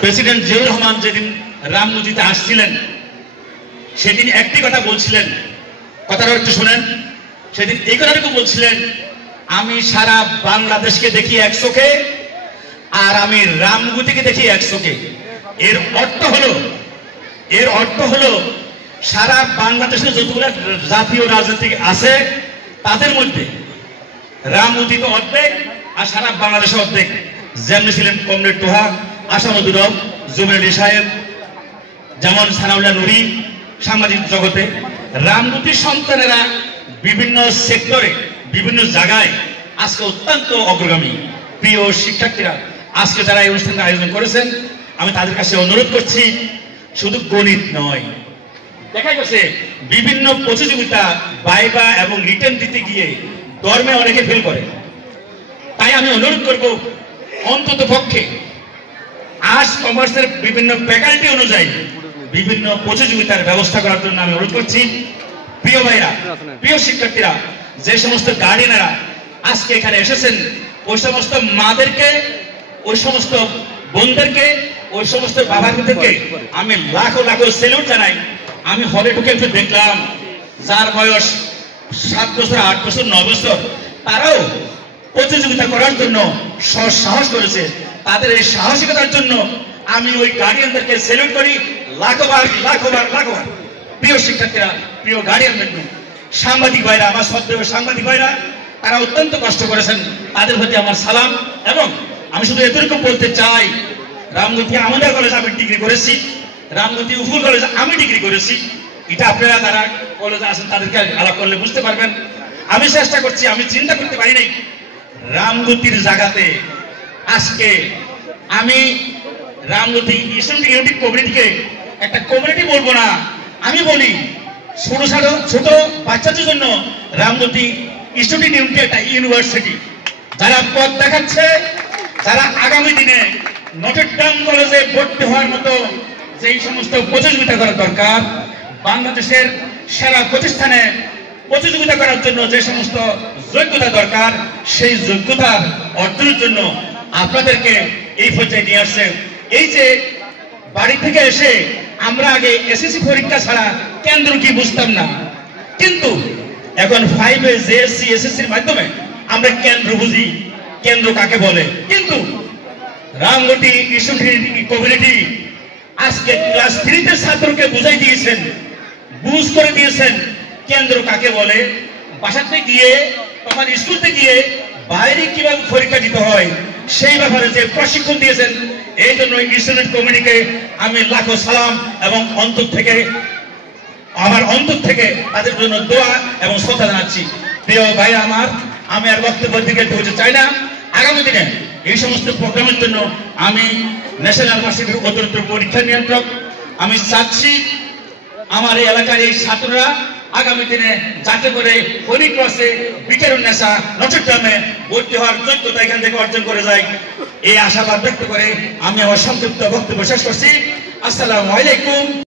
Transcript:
President Ziaur Rahman যেদিন রামগতিতে আসছিলেন সেদিন একটি কথা বলছিলেন, কথাটা একটু শুনেন। সেদিন এই কথাটুকু বলছিলেন, আমি সারা বাংলাদেশকে দেখি এক চোখে আর আমি রামগতিকে দেখি এক চোখে। এর অর্থ হলো সারা বাংলাদেশে যতগুলো জাতীয় রাজনীতি আছে তাদের মধ্যে রামগতি তো অর্ধেক আর সারা বাংলাদেশে অর্ধেক। যেমনি ছিলেন কমরেড তোহা, আসামুদ্দুর রব, জুবের আলী সাহেব, যেমন সানাউল্লাহ নুরি সামাজিক জগতে, রামগতির সন্তানেরা বিভিন্ন সেক্টরে বিভিন্ন জায়গায় আজকে অত্যন্ত অগ্রগামী। প্রিয় শিক্ষার্থীরা, আজকে যারা এই অনুষ্ঠানের আয়োজন করেছেন আমি তাদের কাছে অনুরোধ করছি, শুধু গণিত নয়, দেখা গেছে বিভিন্ন প্রতিযোগিতা ভাইভা এবং রিটেন দিতে গিয়ে ধর্মে অনেকে ফেল করে। তাই আমি অনুরোধ করব অন্তত পক্ষে আর্টস কমার্সের বিভিন্ন ফ্যাকাল্টি অনুযায়ী বিভিন্ন প্রতিযোগিতার ব্যবস্থা করার জন্য আমি অনুরোধ করছি। প্রিয় ভাইরা, প্রিয় শিক্ষার্থীরা, যে সমস্ত গার্ডিয়ানেরা আজকে এখানে এসেছেন, ওই সমস্ত মাদেরকে, ওই সমস্ত বোনদেরকে, ওই সমস্ত বাবাদেরকে আমি লাখো লাখো সেলুট জানাই। আমি হলে ঢুকে একটু দেখলাম যার বয়স 7 বছর, 8 বছর, 9 বছর, তারাও প্রতিযোগিতা করার জন্য সাহস করেছে। তাদের এই সাহসিকতার জন্য আমি ওই গার্ডিয়ানদেরকে সেলুট করি লাখোবার। প্রিয় শিক্ষার্থীরা, প্রিয় গার্ডিয়ান, সাংবাদিক ভাইরা, আমার শ্রদ্ধেয় সাংবাদিক ভাইরা, তারা অত্যন্ত কষ্ট করেছেন, তাদের প্রতি আমার সালাম। এবং আমি শুধু এতটুকু বলতে চাই, রামগতি আমাদের কলেজে আমি ডিগ্রি করেছি, রামগতি উফুল কলেজে আমি ডিগ্রি করেছি। এটা আপনারা যারা কলেজে আছেন তাদেরকে আলাপ করলে বুঝতে পারবেন। আমি চেষ্টা করছি, আমি চিন্তা করতে পারি নাই রামগতির জায়গাতে আজকে আমি রামগতি ইসলামিক ইউনিটি কমিউনিটিকে একটা কমিউনিটি বলবো না, আমি বলি ছোট বাচ্চাদের জন্য রামগতি স্টুডেন্ট ইউনিটি একটা ইউনিভার্সিটি। যারা পথ দেখাচ্ছে, যারা আগামী দিনে নটরডেম কলেজে ভর্তি হওয়ার মতো যেই সমস্ত প্রতিযোগিতা করা দরকার, বাংলাদেশের সেরা প্রতিষ্ঠানে প্রতিযোগিতা করার জন্য যে সমস্ত যোগ্যতা দরকার, সেই যোগ্যতা অর্জনের জন্য আপনাদেরকে এই পর্যায়ে নিয়ে আসছে। এই যে বাড়ি থেকে এসে আমরা আগে এসএসসি পরীক্ষা ছাড়া কেন্দ্র কি বুঝতাম না, কিন্তু এখন 5 জেএসসি এসএসসির মাধ্যমে আমরা কেন্দ্র বুঝি, কেন্দ্র কাকে বলে। কিন্তু রামগতি স্টুডেন্ট কমিউনিটি আজকে ক্লাস 3 তে ছাত্রকে বুঝাই দিয়েছেন, বুঝ করে দিয়েছেন কেন্দ্র কাকে বলে। বাসাতে গিয়ে তখন স্কুলতে গিয়ে বাইরে কিভাবে পরীক্ষা দিতে হয় সেই ব্যাপারে যে প্রশিক্ষণ দিয়েছেন, এই জন্য স্টুডেন্ট কমিউনিটিকে আমি লাখো সালাম এবং আমার অন্তর থেকে তাদের জন্য দোয়া এবং শ্রদ্ধা জানাচ্ছি। প্রিয় ভাই আমার, আমি আর বক্তব্যের দিকে ঢুকতে চাই না। আগামী দিনে এই সমস্ত প্রোগ্রামের জন্য আমি ন্যাশনাল ভার্সিটির অতিরিক্ত পরীক্ষা নিয়ন্ত্রক, আমি চাচ্ছি আমার এই এলাকার এই ছাত্ররা আগামী দিনে যাতে করে হরিক্রসে বিকেরুন্নেসা নটরডেমে ভর্তি হওয়ার যোগ্যতা এখান থেকে অর্জন করে যায়, এই আশাবাদ ব্যক্ত করে আমি আমার সংক্ষিপ্ত বক্তব্য শেষ করছি। আসসালামু আলাইকুম।